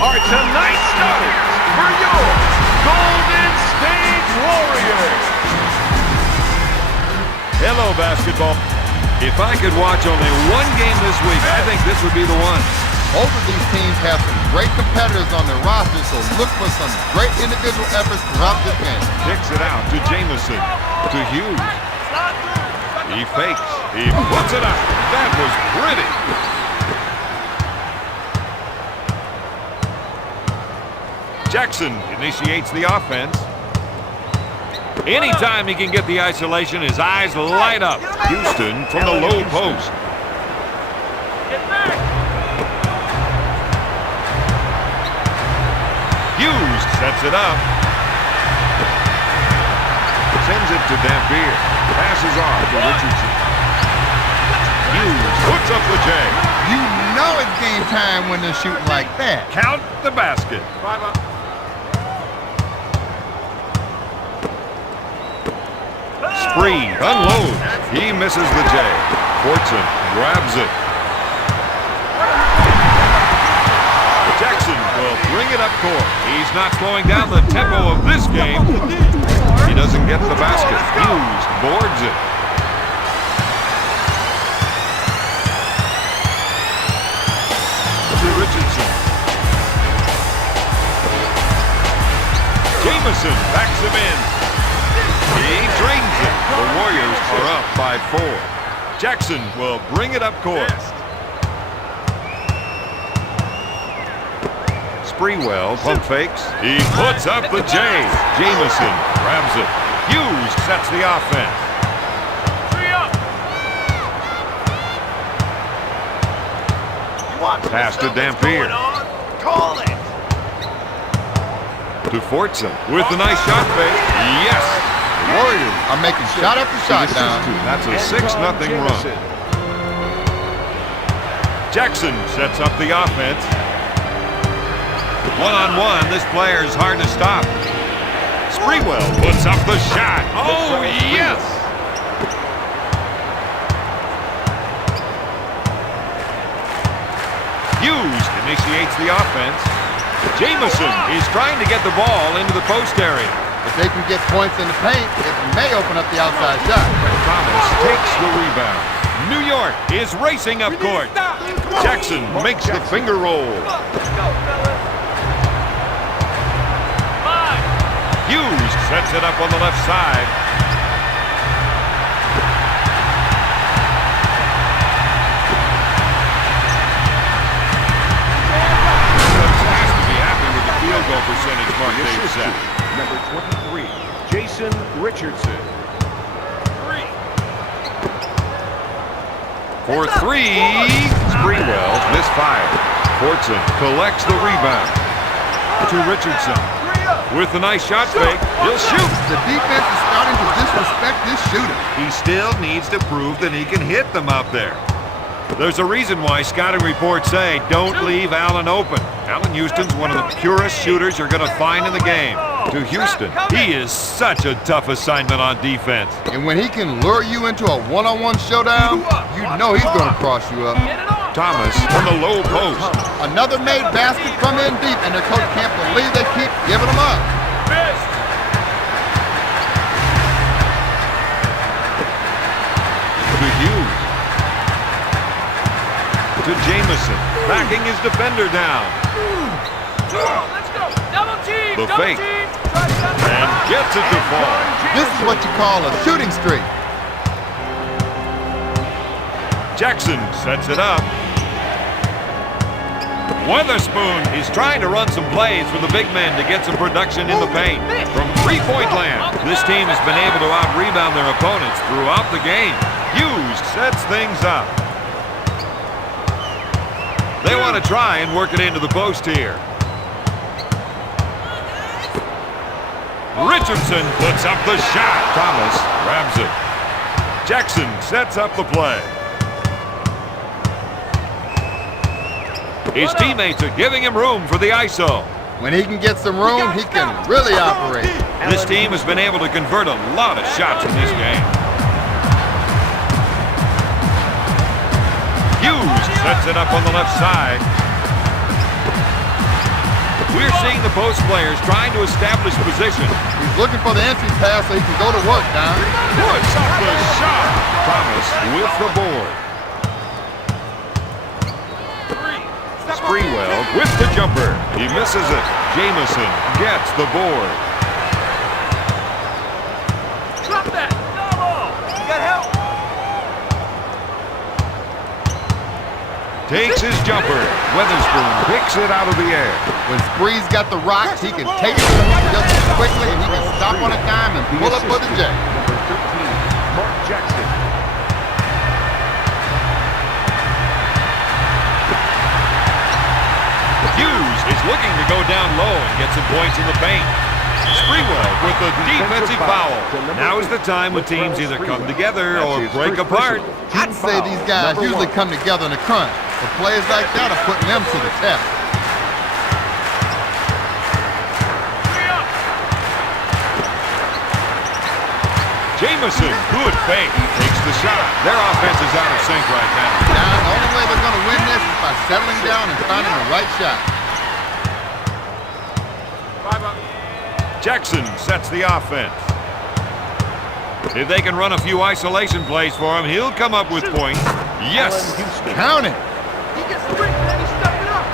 are tonight's starters for your Golden State Warriors. Hello, basketball. If I could watch only one game this week, I think this would be the one. Both of these teams have some great competitors on their roster, so look for some great individual efforts throughout this game. Kicks it out to Jamison, to Hughes. He fakes. He puts it out. That was pretty. Jackson initiates the offense. Anytime he can get the isolation, his eyes light up. Houston from the low post. Hughes sets it up. Sends it to Dampier. Passes off to Richardson. Hughes puts up the J. You know it's game time when they're shooting like that. Count the basket. Spree unloads. He misses the J. Fortson grabs it. Jackson will bring it up court. He's not slowing down the tempo of this game. He doesn't get the basket. Hughes boards it. To Richardson. Jamison backs him in. He drains it. The Warriors are up by 4. Jackson will bring it up court. Sprewell pump fakes. He puts up the J. Jamison grabs it. Hughes sets the offense. Pass to Dampier. Call it. To Fortson with the nice shot fake. Yes. The Warriors are making shot after shot down. That's a 6-0 run. Jackson sets up the offense. One-on-one, this player is hard to stop. Sprewell puts up the shot. Oh, yes! Hughes initiates the offense. Jamison is trying to get the ball into the post area. If they can get points in the paint, it may open up the outside shot. Thomas takes the rebound. New York is racing up court. Jackson makes the finger roll. Hughes sets it up on the left side. Has to be happy with the field goal percentage mark they've set. Number 23, Jason Richardson. For 3, Sprewell misfired. Fortson collects the rebound. To Richardson. With the nice shot fake, he'll shoot. The defense is starting to disrespect this shooter. He still needs to prove that he can hit them out there. There's a reason why scouting reports say don't leave Allan open. Allan Houston's one of the purest shooters you're going to find in the game. To Houston, he is such a tough assignment on defense. And when he can lure you into a one-on-one showdown, you know he's going to cross you up. Thomas from the low post. Another made basket from in deep, and their coach can't believe they keep giving them up. To Hughes. To Jamison, backing his defender down. Let's go. Double team. The fake. And gets it to fall. This is what you call a shooting streak. Jackson sets it up. Weatherspoon is trying to run some plays for the big men to get some production in the paint. From three-point land, this team has been able to out-rebound their opponents throughout the game. Hughes sets things up. They want to try and work it into the post here. Richardson puts up the shot. Thomas grabs it. Jackson sets up the play. His teammates are giving him room for the ISO. When he can get some room, he can really operate. This team has been able to convert a lot of shots in this game. Hughes sets it up on the left side. We're seeing the post players trying to establish position. He's looking for the entry pass so he can go to work, Don. Puts up the shot. Thomas with the board. Sprewell with the jumper. He misses it. Jamison gets the board. Drop that. Double. You got help? Takes his jumper. Weatherspoon picks it out of the air. When Spree's got the rock, he can take it to the hoop just as quickly, and he can stop on a dime and pull up for the J. Number 13, Mark Jackson. Hughes is looking to go down low and get some points in the paint. Sprewell with the defensive foul. Now is the time when teams either come together or break apart. I'd say these guys usually come together in a crunch, but players like that are putting them to the test. Jamison, good fake, takes the shot. Their offense is out of sync right now. Now, the only way they're going to win this is by settling down and finding the right shot. Jackson sets the offense. If they can run a few isolation plays for him, he'll come up with points. Yes. Allan Houston. Count it. He gets the ring, man. He's stepping up.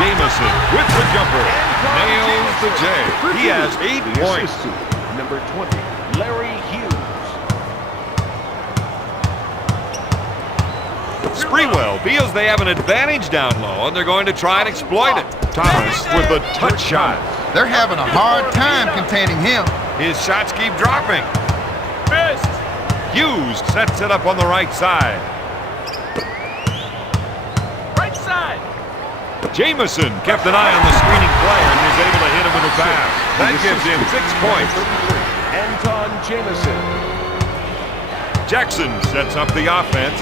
Jamison with the jumper. Nails the J. He has 8 The points. assist to number 20, Larry Hughes. Sprewell feels they have an advantage down low, and they're going to try and exploit it. Thomas with a touch shot. They're having a hard time containing him. His shots keep dropping. Hughes sets it up on the right side. Right side. Jamison kept an eye on the screening player and was able to hit him with a pass. That gives him 6 points. Antawn Jamison. Jackson sets up the offense.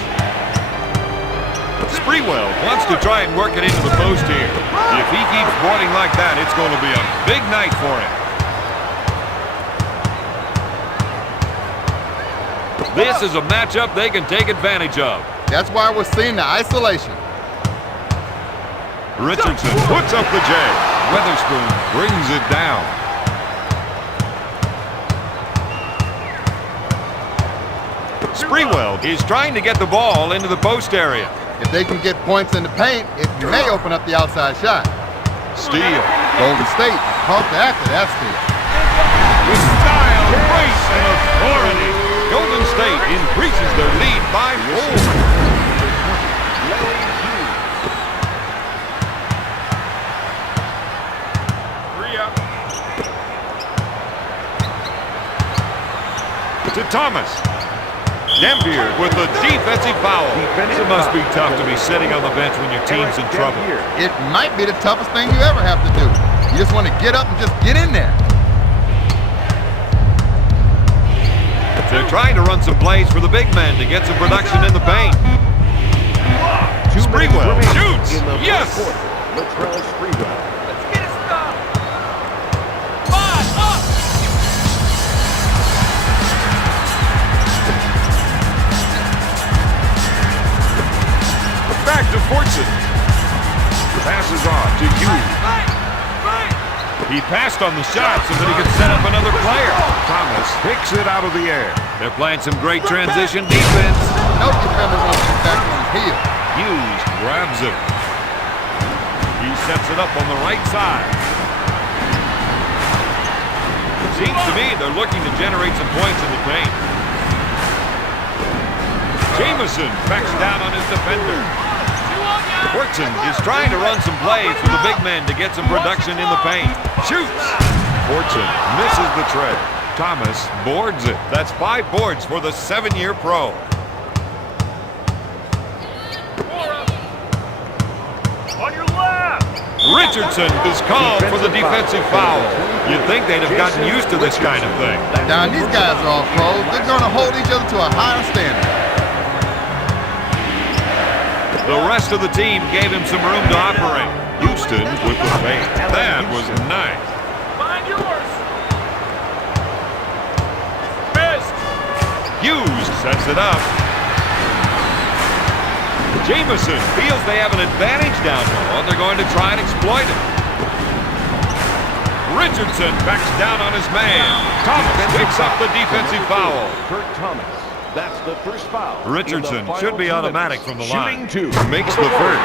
Sprewell wants to try and work it into the post here. If he keeps boarding like that, it's going to be a big night for him. This is a matchup they can take advantage of. That's why we're seeing the isolation. Richardson puts up the J. Weatherspoon brings it down. Sprewell is trying to get the ball into the post area. If they can get points in the paint, it may open up the outside shot. Steal. Golden State pumped after that steal. With style, grace, and authority, Golden State increases their lead by 4. To Thomas. Dampier with the defensive foul. It must be tough to be sitting on the bench when your team's in trouble. It might be the toughest thing you ever have to do. You just want to get up and just get in there. They're trying to run some plays for the big men to get some production in the paint. Sprewell shoots. Yes. Latrell Sprewell. Back to Fortson. Passes off to Hughes. He passed on the shot so that he could set up another player. Thomas picks it out of the air. They're playing some great transition defense. No defender wants to get back on his heel. Hughes grabs it. He sets it up on the right side. Seems to me they're looking to generate some points in the paint. Jamison backs down on his defender. Fortson is trying to run some plays for the big men to get some production in the paint. Shoots. Fortson misses the tray. Thomas boards it. That's 5 boards for the 7-year pro. On your left. Richardson is called for the defensive foul. You'd think they'd have gotten used to this kind of thing. Now, these guys are all pros. They're going to hold each other to a higher standard. The rest of the team gave him some room to operate. Houston with the fake. That was nice. Find yours. Missed. Hughes sets it up. Jamison feels they have an advantage down low, and they're going to try and exploit it. Richardson backs down on his man. Thomas picks up the defensive foul. Kurt Thomas. That's the first foul. Richardson should be automatic from the line. Shooting two. Makes the first.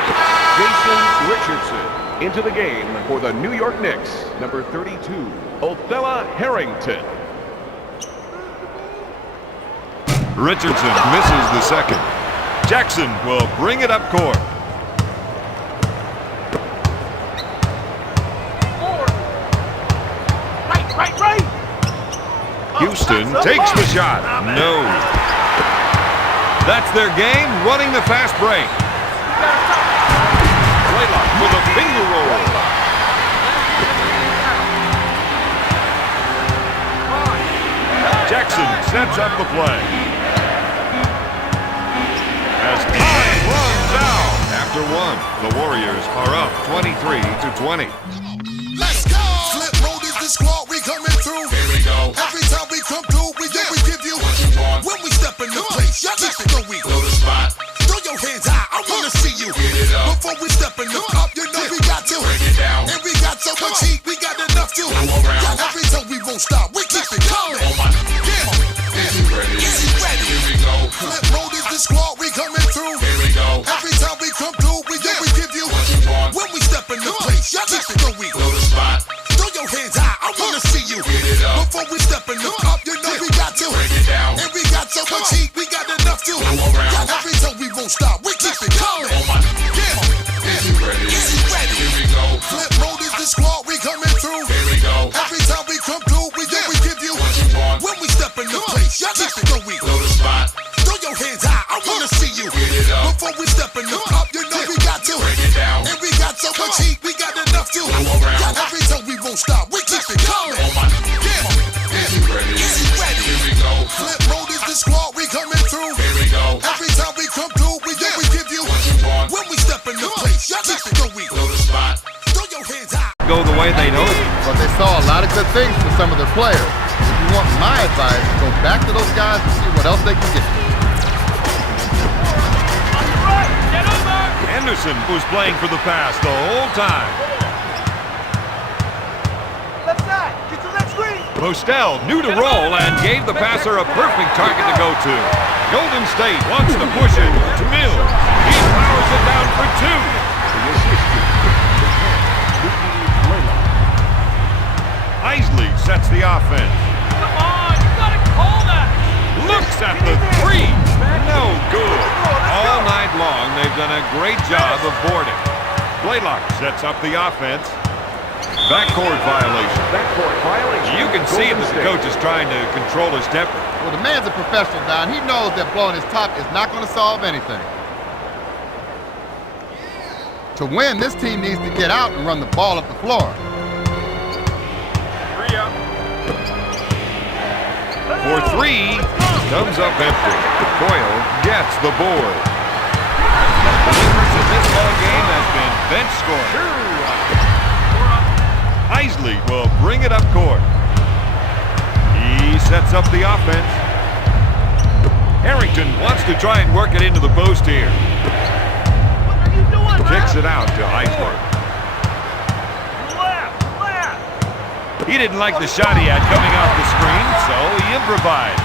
Jason Richardson into the game for the New York Knicks. Number 32, Othella Harrington. Richardson misses the second. Jackson will bring it up court. Right. Houston takes the shot. No. That's their game, running the fast break. Blaylock with a finger roll. Jackson sets up the play. As time runs out. After one, the Warriors are up 23-20. Let's go! Flip road is the squad, we coming through. Here we go. Every time we come through, we give you what you want. When we step in the place, y'all keep it going. Know the spot. Throw your hands high, I wanna see you. Get it up. Before we step in the cup, you know we got to break it down. And we got so much heat, we got enough to. Y'all every time we won't stop, we keep it coming. Oh my, yeah. Is he ready? Is he ready? Here we go. Flip road is the squad, we coming through. Here we go. Every time we come through, we give you what you want. When we step in the place, y'all keep it going. Know the spot. Throw your hands high, I wanna see you. Get it up. Before we step in the cup, you know we got to break it down. And we got so much heat, we got enough to. Y'all every time we won't stop, we keep it coming. Oh my, yeah. Is he ready? Is he ready? Here we go. Flip road is the squad, we coming through. Here we go. Every time we come through, we give you what you want. When we step in the place, y'all keep it going. Know the spot. Throw your hands high, I wanna see you. Get it up. Before we step in the cup, you know we got to break it down. And we got so much heat, we got enough to. Y'all every time we won't stop, we keep it coming. Oh my, yeah. Is he ready? Is he ready? Here we go. Flip road is the squad, we coming through. Here we go. Every time we come through, we give you what you want. When we step in the place, y'all keep it going. Know the spot. Throw your hands high. Go the way they know. But they saw a lot of good things from some of their players. If you want my advice, go back to those guys and see what else they can get. Anderson was playing for the pass the whole time. Left side, get to the left screen. Postel knew to roll and gave the passer a perfect target to go to. Golden State wants to push it to Mills. He powers it down for two. Isley sets the offense. Come on, you gotta call that. Looks at the three. No good. All night long, they've done a great job of boarding. Blaylock sets up the offense. Backcourt violation. Backcourt violation. You can see that the coach is trying to control his temper. Well, the man's a professional, Don. He knows that blowing his top is not going to solve anything. To win, this team needs to get out and run the ball up the floor. For three, comes up empty. Coyle gets the board. The difference in this ball game has been bench scoring. Isley will bring it up court. He sets up the offense. Harrington wants to try and work it into the post here. What are you doing, Kicks it out to Isley. Left. He didn't like the shot he had coming off the screen, so he improvised.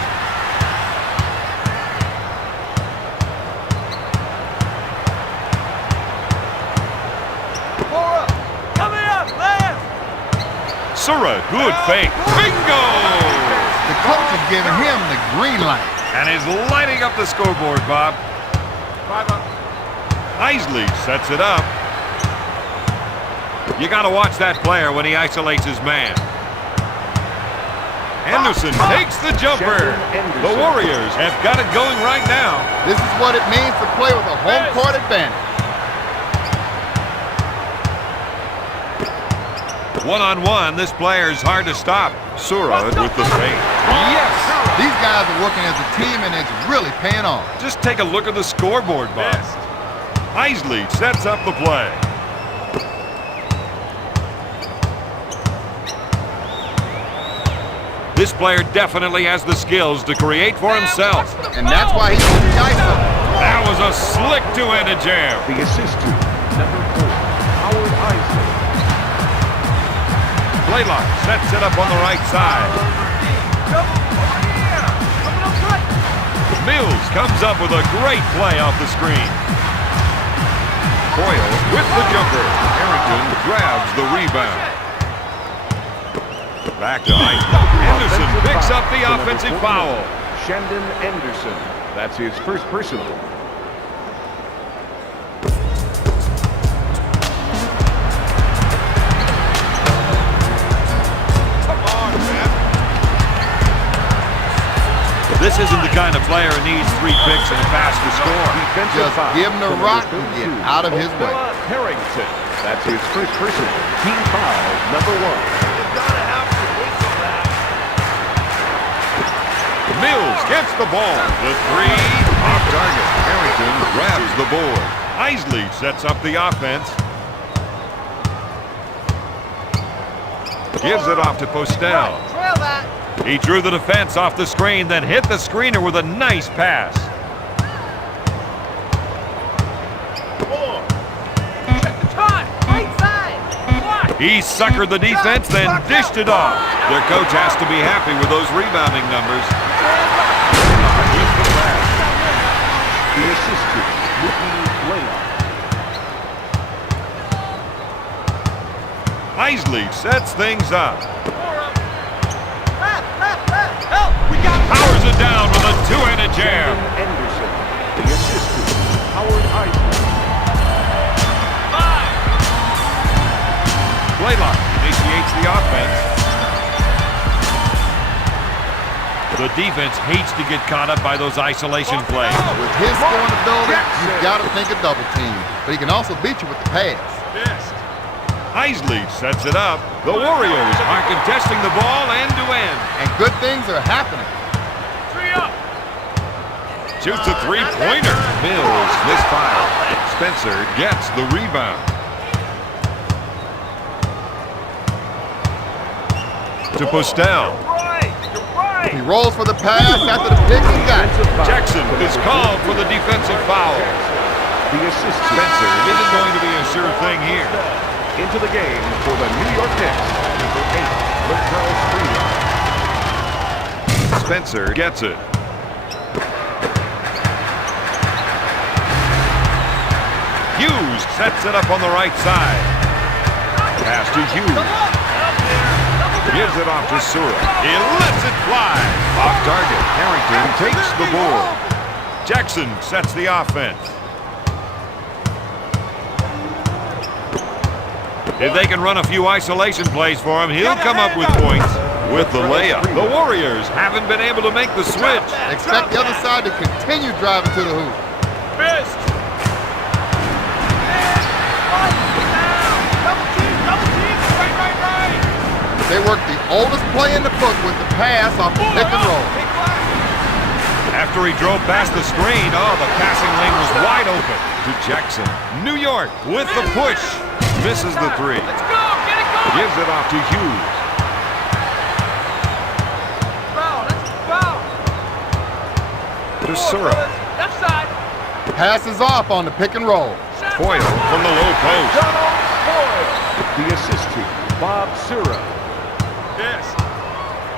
Coming up, left. Sura, good fake. Bingo! The coach is giving him the green light. And is lighting up the scoreboard, Bob. Isley sets it up. You got to watch that player when he isolates his man. Anderson takes the jumper. The Warriors have got it going right now. This is what it means to play with a home court advantage. One-on-one, this player's hard to stop. Sura with the fake. Yes! These guys are working as a team, and it's really paying off. Just take a look at the scoreboard, Bob. Isley sets up the play. This player definitely has the skills to create for himself. And that's why he's on the ISO. That was a a slick two-handed jam. The assist to number 4, Howard Isley. Blaylock sets it up on the right side. Mills comes up with a great play off the screen. Coyle with the jumper. Harrington grabs the rebound. Back to Isley. Anderson picks up the offensive foul. Shandon Anderson. That's his first personal. This isn't the kind of player who needs 3 picks and a pass to score. Just give him the rock and get out of his way. Harrington. That's his first personal. Team foul number 1. Mills gets the ball. The 3 off target. Harrington grabs the board. Isley sets up the offense. Gives it off to Postell. He drew the defense off the screen, then hit the screener with a nice pass. He suckered the defense, then dished it off. Their coach has to be happy with those rebounding numbers. The assist to Blaylock. Isley sets things up. Powers it down with a two-handed jam. Anderson. The assist to Howard Isley. Blaylock initiates the offense. The defense hates to get caught up by those isolation plays. With his scoring ability, you've got to think a double team. But he can also beat you with the pass. Isley sets it up. The Warriors are contesting the ball end-to-end. And good things are happening. Shoots a three-pointer. Mills misfires. Spencer gets the rebound. To Postell. He rolls for the pass after the pick he got. Jackson is called for the defensive foul. The assist to Spencer isn't going to be a sure thing here. into the game for the New York Knicks, number 8, Latrell Sprewell. Spencer gets it. Hughes sets it up on the right side. Pass to Hughes. Gives it off to Sura. He lets it fly. Off target. Harrington takes the board. Jackson sets the offense. If they can run a few isolation plays for him, he'll come up with points. With the layup, the Warriors haven't been able to make the switch. Expect the other side to continue driving to the hoop. They work the oldest play in the book with the pass off the pick and roll. After he drove past the screen, the passing lane was wide open to Jackson. New York with the push. Misses the three. Let's go! Get it going! Gives it off to Hughes. Foul! To Sura. Left side. Passes off on the pick and roll. Foyle from the low post. The assist to Bob Sura. Yes.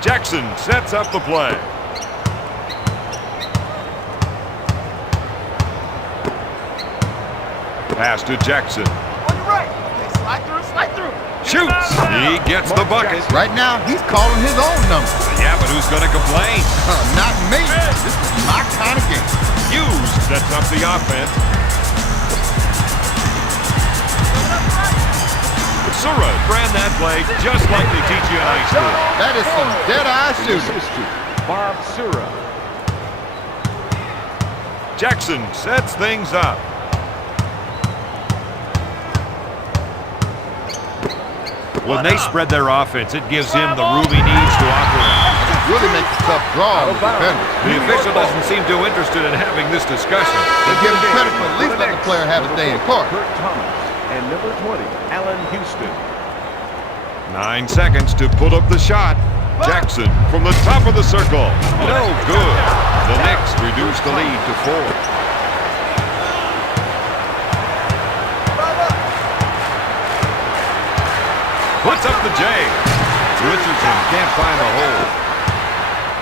Jackson sets up the play. Pass to Jackson. On your right. Slide through. Shoots. He gets the bucket. Right now, he's calling his own number. Yeah, but who's going to complain? Not me. This is my kind of game. Hughes sets up the offense. Sura ran that play just like they teach you in high school. That is some dead-eye The shooting. assist to Bob Sura. Jackson sets things up. When they spread their offense, it gives him the room he needs to operate. Really makes a tough draw on the defender. The official doesn't seem too interested in having this discussion. They give him credit for at least letting the player have his day in court. Kurt Thomas and number 20, Allan Houston. 9 seconds to put up the shot. Jackson from the top of the circle. No good. The Knicks reduce the lead to 4. the J. Richardson can't find a hole.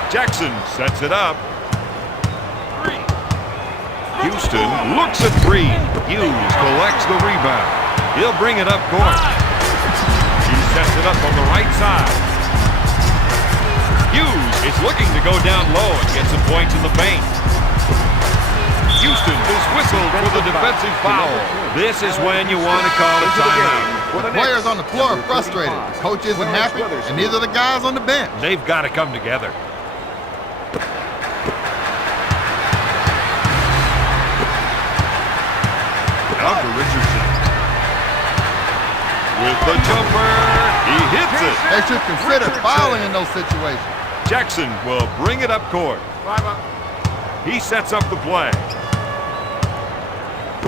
Jackson sets it up. Houston looks at three. Hughes collects the rebound. He'll bring it up court. He sets it up on the right side. Hughes is looking to go down low and get some points in the paint. Houston is whistled for the defensive foul. This is when you want to call a timeout. The players on the floor are frustrated. The coach isn't happy, and neither are the guys on the bench. They've got to come together. Out to Richardson. With the jumper, he hits it. They should consider fouling in those situations. Jackson will bring it up court. He sets up the play.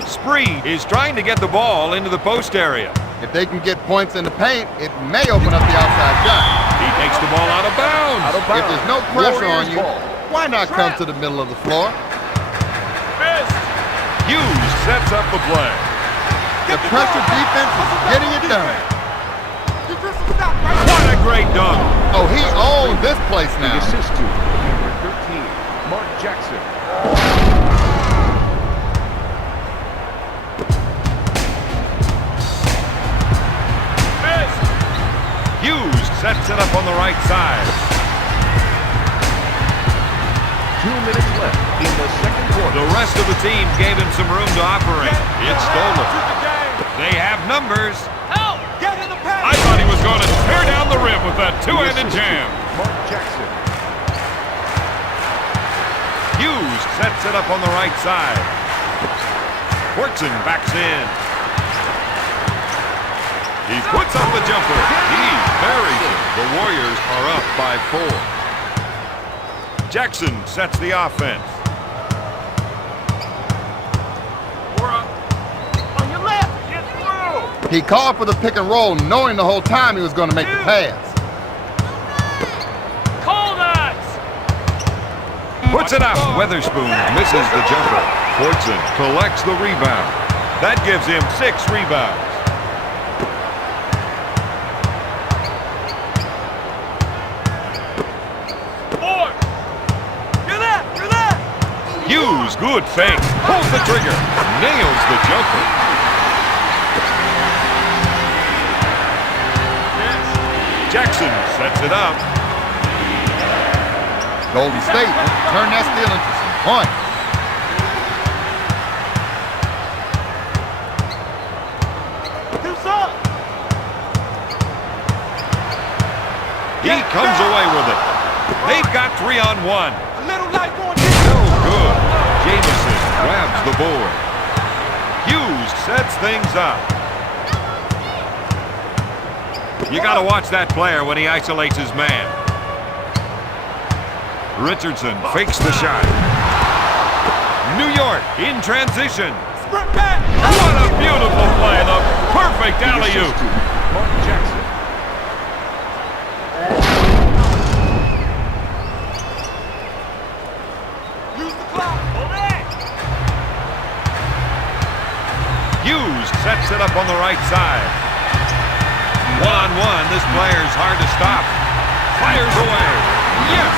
Spree is trying to get the ball into the post area. If they can get points in the paint, it may open up the outside shot. He takes the ball out of bounds. If there's no pressure on you, why not come to the middle of the floor? Hughes sets up the play. The pressure defense is getting it done. What a great dunk. Oh, he owns this place The now. assist to number 13, Mark Jackson. Hughes sets it up on the right side. 2 minutes left in the second quarter. The rest of the team gave him some room to operate. It's stolen. They have numbers. Help! Get in the paint! I thought he was going to tear down the rim with that two-handed jam. Mark Jackson. Hughes sets it up on the right side. Horton backs in. He puts up the jumper. He buries it. The Warriors are up by 4. Jackson sets the offense. We're up. On your left! Get through! He called for the pick and roll, knowing the whole time he was going to make the pass. Cold eyes! Puts it up. Weatherspoon misses the jumper. Horton collects the rebound. That gives him 6 rebounds. Hughes, good fake. Pulls the trigger. Nails the jumper. Jackson sets it up. Golden State turn that steal into some points. He comes away with it. They've got 3-on-1. A little light going No good. Jamison grabs the board. Hughes sets things up. You got to watch that player when he isolates his man. Richardson fakes the shot. New York in transition. Sprint back! What a beautiful play. The perfect alley-oop. Mark Jackson. Use the clock! Hold it! Hughes sets it up on the right side. One-on-one, this player's hard to stop. Fires away. Yes!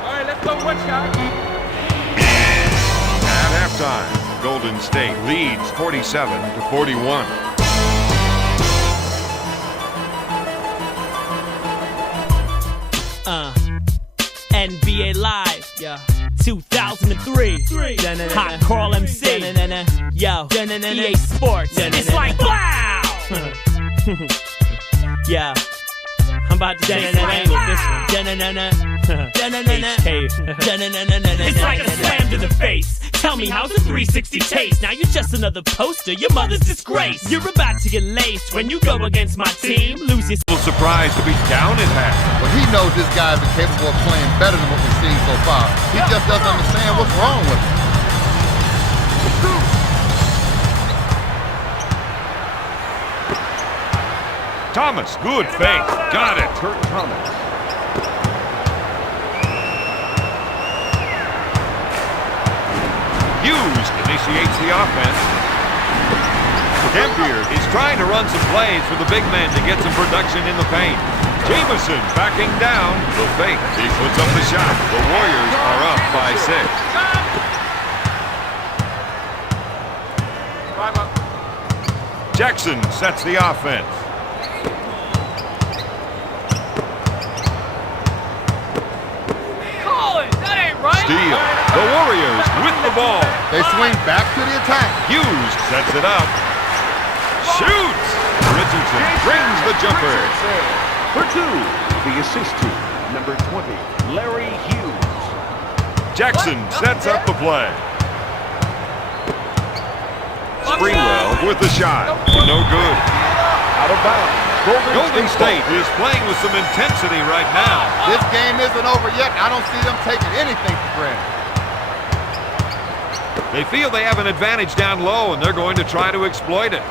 All right, let's go one shot. At halftime, Golden State leads 47-41. NBA Live, yeah. 2003. Hot Carl MC. Yo, EA Sports. It's like wow. Yeah. I'm about to dance with this one. It's like a slam to the face. Tell me, how's a 360 taste? Now you're just another poster, your mother's disgrace. You're about to get laced when you go against my team. Lose your... Surprised to be down at half. Well, he knows this guy is capable of playing better than what we've seen so far. He just doesn't understand what's wrong with him. Thomas, good fake. Got it. Kurt Thomas. Hughes initiates the offense. Dampier is trying to run some plays for the big man to get some production in the paint. Jamison backing down. The fake. He puts up the shot. The Warriors are up by 6. Jackson sets the offense. Steal. The Warriors with the ball. They swing back to the attack. Hughes sets it up. Shoots. Richardson brings the jumper. For 2, the assist to number 20, Larry Hughes. Jackson sets up the play. Sprewell with the shot. No good. Out of bounds. Golden State is playing with some intensity right now. This game isn't over yet. I don't see them taking anything for granted. They feel they have an advantage down low, and they're going to try to exploit it.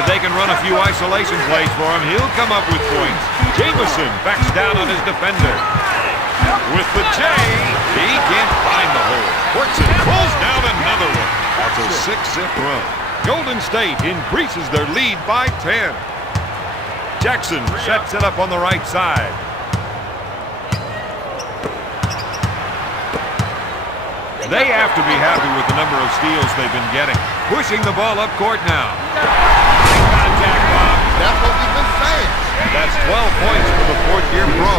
If they can run a few isolation plays for him, he'll come up with points. Jamison backs down on his defender. With the J, he can't find the hole. Fortson pulls down another one. That's a 6-zip run. Golden State increases their lead by 10. Jackson sets it up on the right side. They have to be happy with the number of steals they've been getting. Pushing the ball up court now. Contact, Bob. That's what we've been saying. That's 12 points for the fourth-year pro.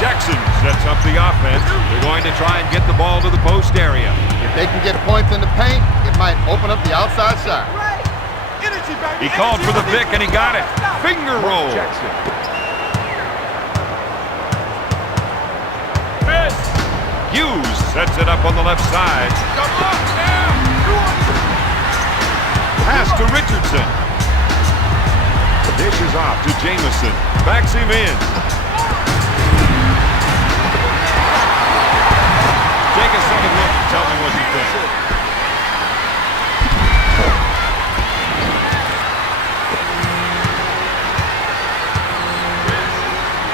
Jackson sets up the offense. They're going to try and get the ball to the post area. If they can get points in the paint, it might open up the outside shot. He called for the pick and he got it. Finger roll. Jackson. Hughes sets it up on the left side. Pass to Richardson. Dishes off to Jamison. Backs him in. Take a second look and tell me what you think.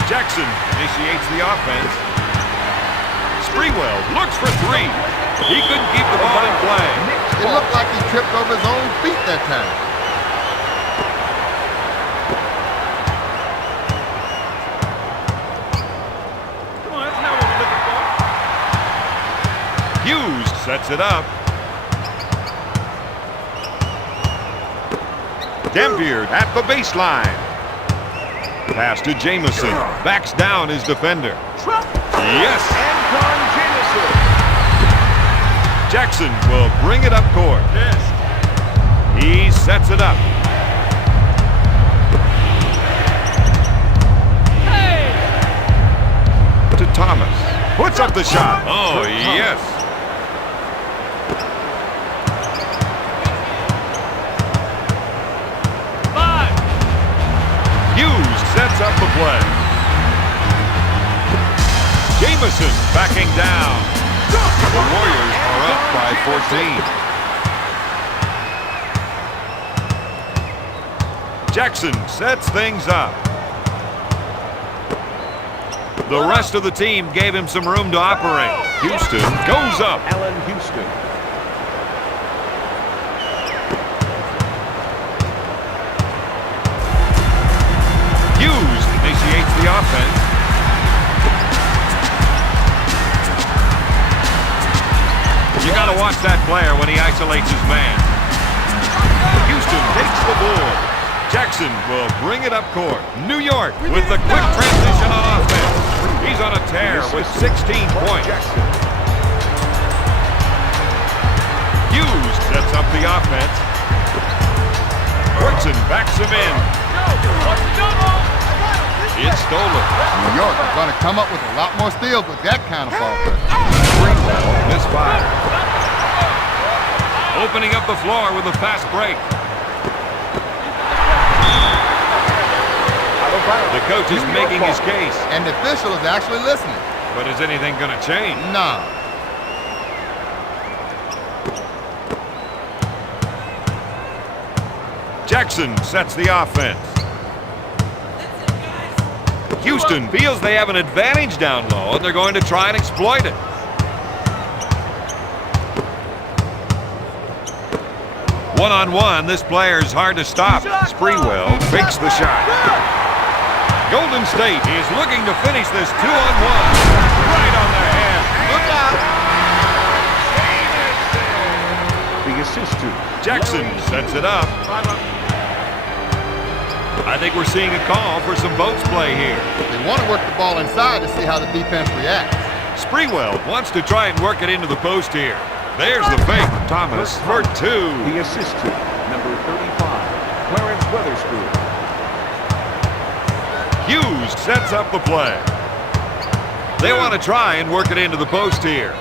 Jackson initiates the offense. Sprewell looks for 3. He couldn't keep the ball in play. It looked like he tripped over his own feet that time. Come on, that's not what we're looking for. Hughes sets it up. Dampier at the baseline. Pass to Jamison. Backs down his defender. Yes. Antawn Jamison. Jackson will bring it up court. He sets it up. To Thomas. Puts up the shot. Oh, yes. Hughes sets up the play. Jamison backing down. The Warriors are up by 14. Jackson sets things up. The rest of the team gave him some room to operate. Houston goes up. Allan Houston. Hughes initiates the offense. You got to watch that player when he isolates his man. Houston takes the board. Jackson will bring it up court. New York with the quick transition on offense. He's on a tear with 16 points. Hughes sets up the offense. Fortson backs him in. It's stolen. New York is going to come up with a lot more steals with that kind of ball play. Misfire. Opening up the floor with a fast break. The coach is making his case. And the official is actually listening. But is anything going to change? Nah. Jackson sets the offense. Houston feels they have an advantage down low, and they're going to try and exploit it. One-on-one, this player is hard to stop. Sprewell fakes the shot. Golden State is looking to finish this 2-on-1. Right on their head. Look out. The assist to Jackson sets it up. I think we're seeing a call for some boats play here. They want to work the ball inside to see how the defense reacts. Sprewell wants to try and work it into the post here. There's the fake. Thomas for two. the assist to number 35, Clarence Weatherspoon. Hughes sets up the play. They want to try and work it into the post here.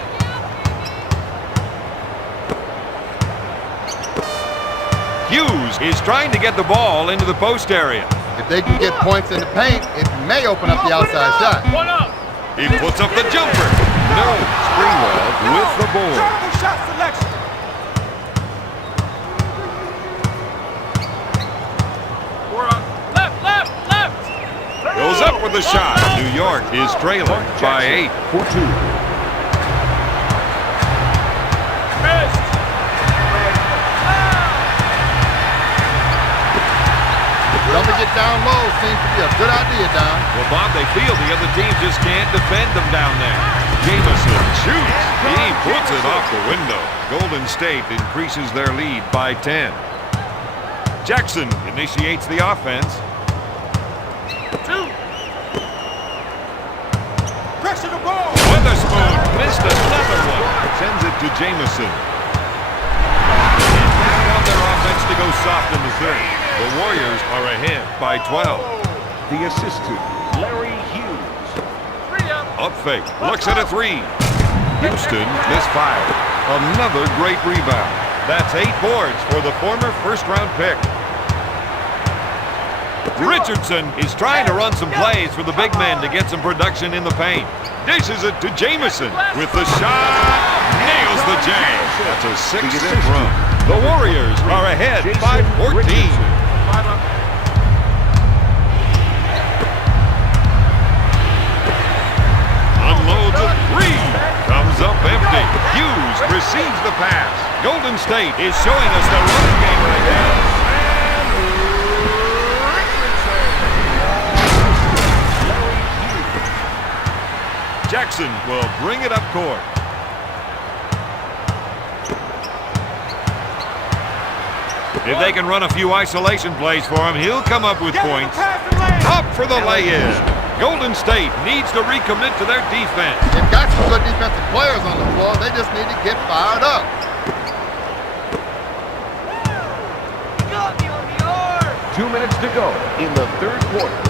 Hughes is trying to get the ball into the post area. If they can get points in the paint, it may open up the outside shot. One up. He puts up the jumper. No. Sprewell with the board. Terrible shot selection. We're up. Left. Goes up with the shot. New York is trailing by 8. For 2. Missed. Don't get down low seems to be a good idea, Don. Well, Bob, they feel the other team just can't defend them down there. Jamison shoots. He puts it off the window. Golden State increases their lead by 10. Jackson initiates the offense. 2. Pressure the ball. Weatherspoon missed another one. Sends it to Jamison. And now on their offense to go soft in the third. The Warriors are ahead by 12. The assist to Larry Hughes. 3 up. Up fake. Looks at a 3. Houston misfired. Another great rebound. That's 8 boards for the former first-round pick. Richardson is trying to run some plays for the big men to get some production in the paint. Dishes it to Jamison with the shot. Nails the jam. That's a 6-zip run. The Warriors are ahead by 14. 5 up. Unloads a 3. Comes up empty. Hughes receives the pass. Golden State is showing us the running game right now. Jackson will bring it up court. If they can run a few isolation plays for him, he'll come up with points. Up for the lay-in. Golden State needs to recommit to their defense. They've got some good defensive players on the floor. They just need to get fired up. Got me on the arm. 2 minutes to go in the third quarter.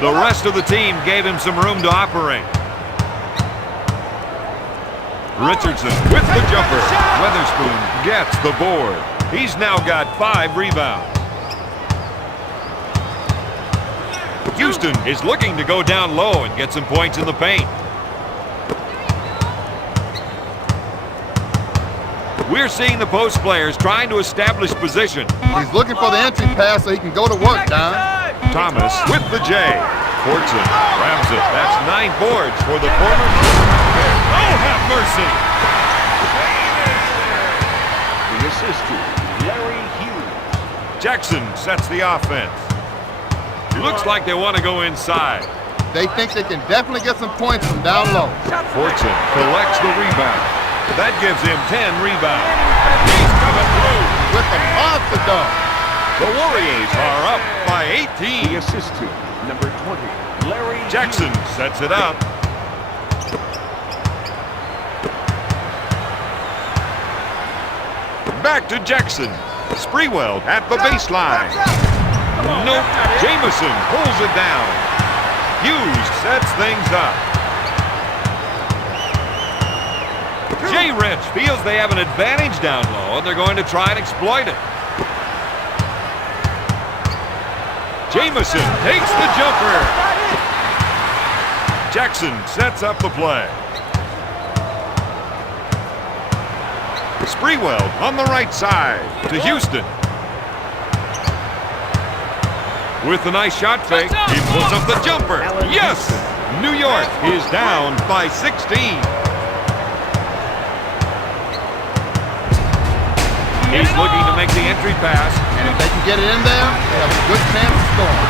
The rest of the team gave him some room to operate. Richardson with the jumper. Weatherspoon gets the board. He's now got 5 rebounds. Houston is looking to go down low and get some points in the paint. We're seeing the post players trying to establish position. He's looking for the entry pass so he can go to work, Don. Thomas with the J. Fortson grabs it. That's 9 boards for the former. Oh, have mercy. The assist to Larry Hughes. Jackson sets the offense. Looks like they want to go inside. They think they can definitely get some points from down low. Fortson collects the rebound. That gives him 10 rebounds. He's coming through. With the monster dunk. The Warriors are up by 18. The assist to number 20, Larry Jackson Hughes. sets it up. Back to Jackson. Sprewell at the baseline. Nope. Jamison pulls it down. Hughes sets things up. Jay Rich feels they have an advantage down low, and they're going to try and exploit it. Jamison takes the jumper. Jackson sets up the play. Sprewell on the right side to Houston. With the nice shot fake, he puts up the jumper. Yes! New York is down by 16. He's looking to make the entry pass. And if they can get it in there, they have a good chance of scoring.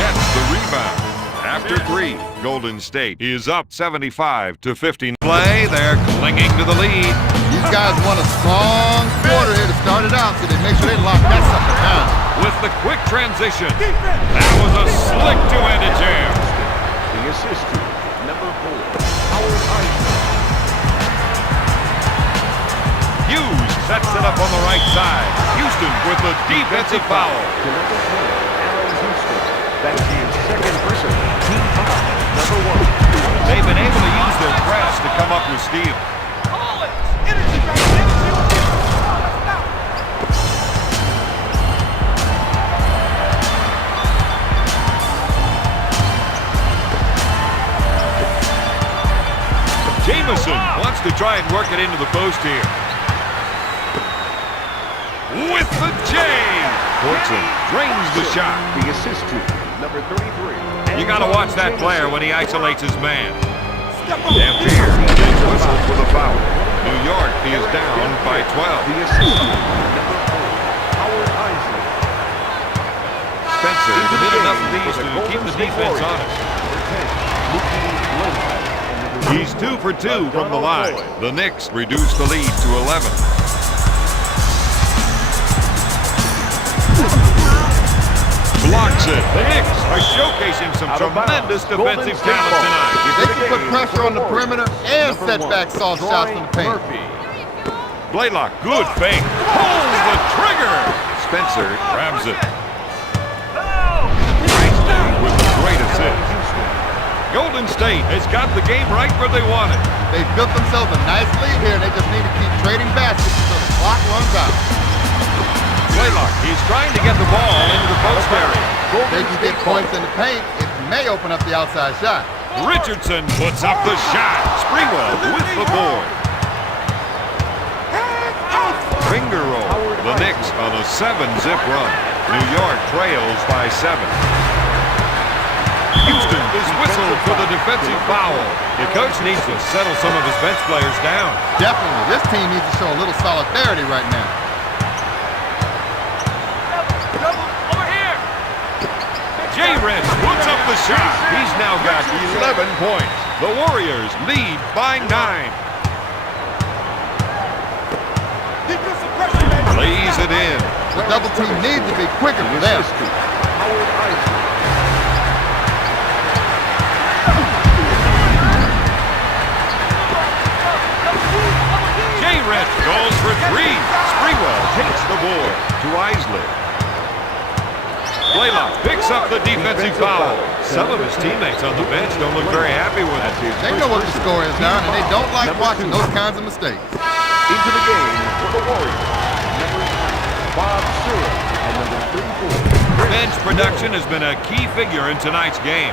Gets the rebound. After 3, Golden State is up 75-50. Play, they're clinging to the lead. These guys want a strong quarter here to start it out, so they make sure they lock that sucker down. With the quick transition. That was a slick two-handed jam. The assist to number 4, Howard Eisner. Hughes sets it up on the right side. Houston with the defensive foul. To number 4, Allan Houston. That's his second personal. Team foul, number 1. They've been able to use their press to come up with steals. Jamison wants to try and work it into the post here. With the J! Fortson drains the shot. The assist to number 33. You gotta watch that player when he isolates his man. Dampier takes whistle for the foul. New York is down by 12. The assist to number 4, Howard Eisner. Spencer did enough of these to keep the defense honest. He's 2 for 2 from the line. The Knicks reduce the lead to 11. Blocks it. The Knicks are showcasing some tremendous defensive talent tonight. They can put pressure on the perimeter and set back soft shots from the paint. Blaylock, good fake. Pulls the trigger. Spencer grabs it. With a great assist. Golden State has got the game right where they want it. They've built themselves a nice lead here, and they just need to keep trading baskets until the clock runs out. Blaylock, he's trying to get the ball into the post area. If they can get points in the paint, it may open up the outside shot. Richardson puts up the shot. Sprewell with the board. Finger roll. The Knicks on a 7-zip run. New York trails by 7. Houston is whistled for the defensive foul. The coach needs to settle some of his bench players down. Definitely. This team needs to show a little solidarity right now. Over here. J-Red puts up the shot. He's now got 11 points. The Warriors lead by 9. Lays it in. The double team needs to be quicker for them. Howard Eisner. J-Red goes for 3. Sprewell takes the board to Isley. Blaylock picks up the defensive foul. Some of his teammates on the bench don't look very happy with it. They know what the score is now, and they don't like watching those kinds of mistakes. Into the game for the Warriors. Number 3, Bob Sura, and number 34. Bench production has been a key figure in tonight's game.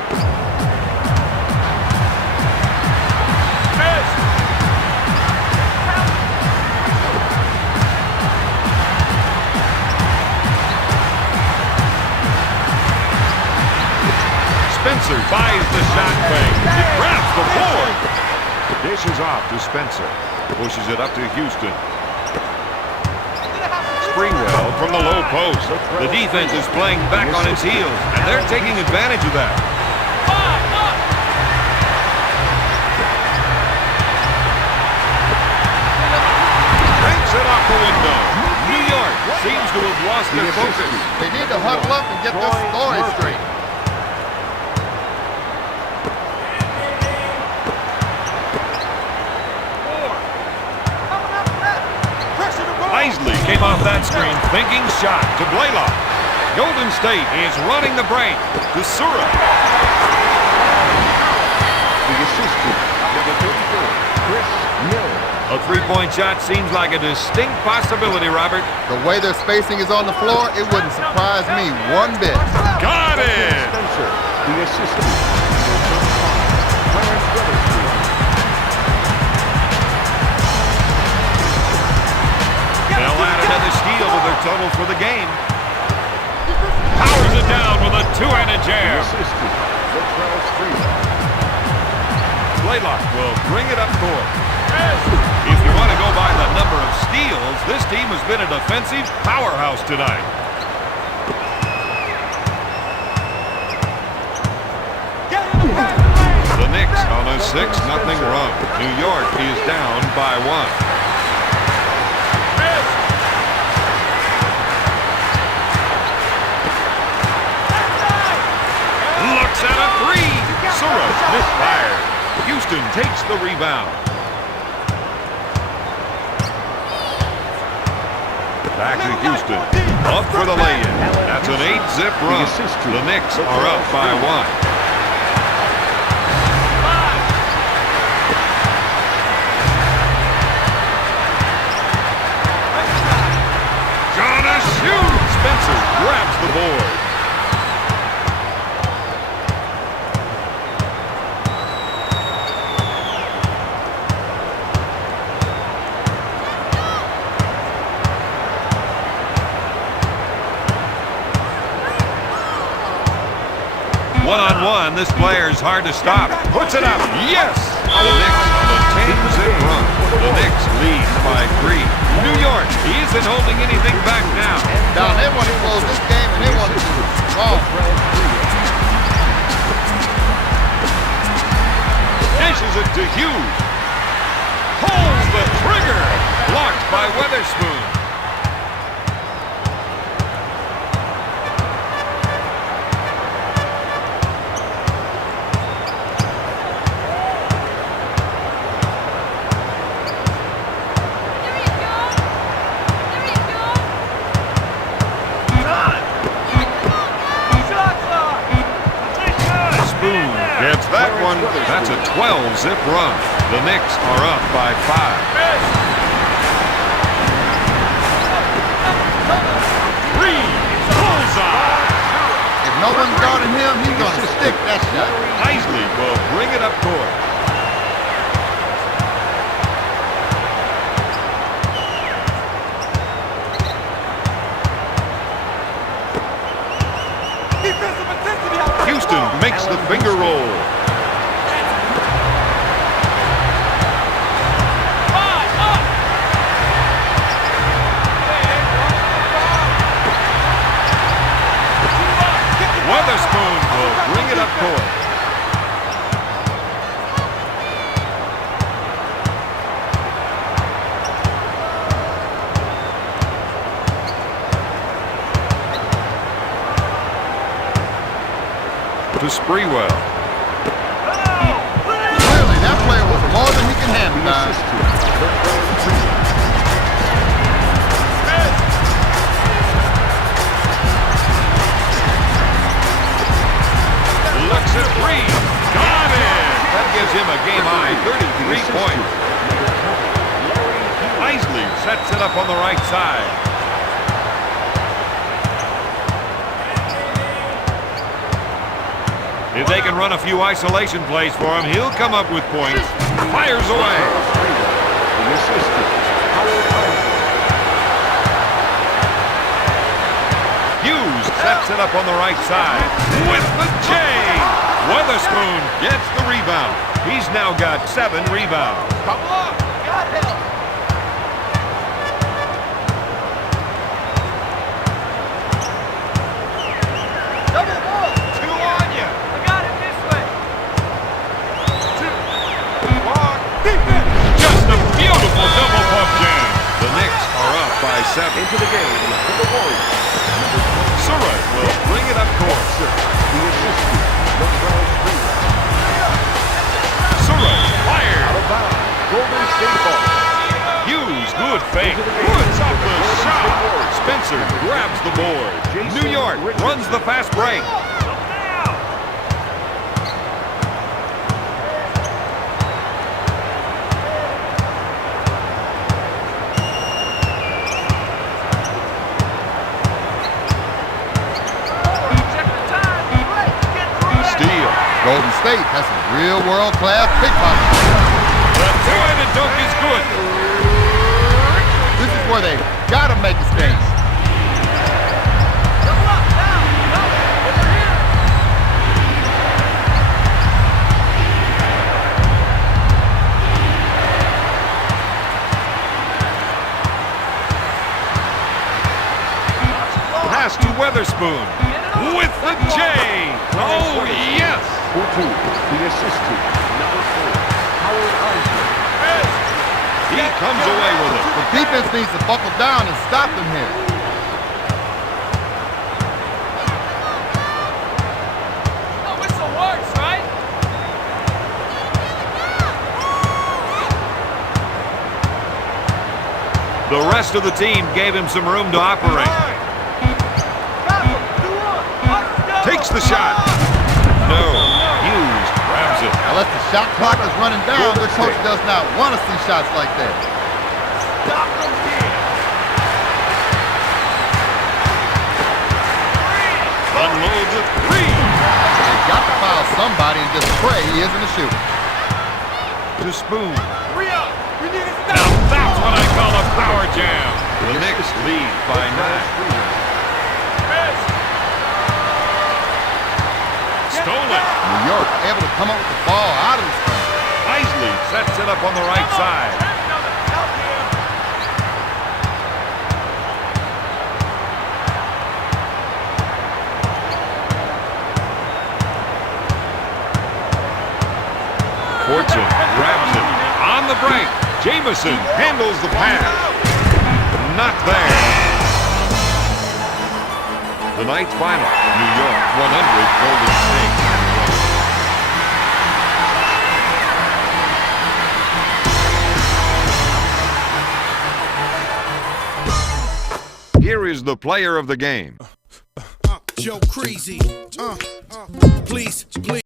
Spencer buys the shot fake. He grabs the board. Dishes off to Spencer. Pushes it up to Houston. Sprewell from the low post. The defense is playing back on its heels, and they're taking advantage of that. Cranks it off the window. New York seems to have lost their focus. They need to huddle up and get their story straight. Isley came off that screen, thinking shot to Blaylock. Golden State is running the break to Sura. The assistant, number 34, Chris Mill. A three-point shot seems like a distinct possibility, Robert. The way their spacing is on the floor, it wouldn't surprise me one bit. Got it! Spencer, the assistant, number 35, Clarence Weatherspoon. They'll add another steal to their total for the game. Powers it down. jam. assistant, Latrell Sprewell. Blaylock will bring it up court. If you want to go by the number of steals, this team has been a defensive powerhouse tonight. The Knicks on a 6-0 run. New York is down by 1. Looks at a three. Surratt misfired. Houston takes the rebound. Back to Houston. Up for the lay-in. That's an 8-zip run. The Knicks are up by 1. Gonna shoot! Spencer grabs the board. One-on-one, this player's hard to stop. Puts it up. Yes! The Knicks on a 10-zip run. The Knicks lead by 3. New York isn't holding anything back now. Now, they want to close this game, and they want to do it strong. Dishes it to Hughes. Pulls the trigger. Blocked by Weatherspoon. That one, that's a 12-zip run. The Knicks are up by 5. Three, bullseye. If no one's guarding him, he's going to stick that shot. Isley will bring it up court. Houston makes the finger roll. Weatherspoon will bring it up court. To Sprewell. Clearly, that player was more than he can handle, guys. Looks at three. Got it! That gives him a game-high 33 points. Isley sets it up on the right side. If they can run a few isolation plays for him, he'll come up with points. Fires away. Hughes sets it up on the right side. With the J. Weatherspoon gets the rebound. He's now got 7 rebounds. Come on. Got help. Double pump jam. The Knicks are up by 7. Into the game for the Warriors. Surratt will bring it up court. The assistant, Latrell Sprewell. Surratt fired. Out of bounds. Golden State ball. Hughes, good fake. Puts up the shot. Spencer grabs the board. New York runs the fast break. Golden State has some real world-class pickpockets. The two-handed dunk is good. This is where they gotta make a stand. Witherspoon with the J. Oh, yes. For 2, the assist to number 4, He comes away with it. The defense needs to buckle down and stop them here. The whistle works, right? The rest of the team gave him some room to operate. Takes the shot. No. Hughes grabs it. Unless the shot clock is running down, the coach does not want to see shots like that. Stop them here. Unloads a three. They got to foul somebody and just pray he isn't a shooter. To Spoon. Hurry up. We need to Now stop. that's what I call a power jam. The Knicks lead by 9. Stolen. New York able to come up with the ball out of the screen. Isley sets it up on the right side. Fortune grabs it. On the break, Jamison handles the pass. Not there. Tonight's final, New York 100, Golden State. Here is the player of the game. Joe Crazy. Please.